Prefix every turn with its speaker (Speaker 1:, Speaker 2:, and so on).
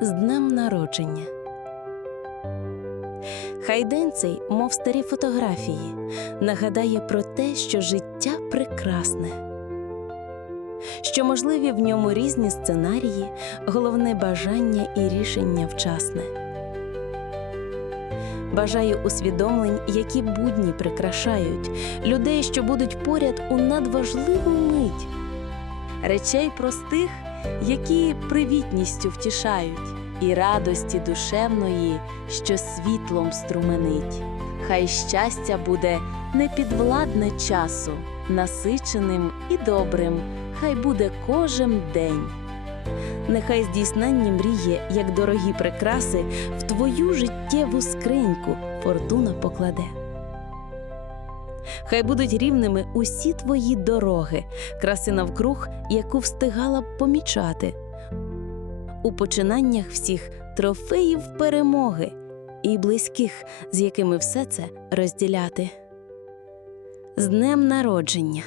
Speaker 1: з днем народження. Хай день цей, мов старі фотографії, нагадає про те, що життя прекрасне, що можливі в ньому різні сценарії, головне бажання і рішення вчасне. Бажаю усвідомлень, які будні прикрашають, людей, що будуть поряд у надважливу мить, речей простих, які привітністю втішають, і радості душевної, що світлом струменить. Хай щастя буде непідвладне часу, насиченим і добрим, хай буде кожен день. Нехай здійсненні мрії, як дорогі прикраси, в твою життєву скриньку фортуна покладе. Хай будуть рівними усі твої дороги, краси навкруг, яку встигала б помічати. У починаннях всіх трофеїв перемоги і близьких, з якими все це розділяти. З днем народження!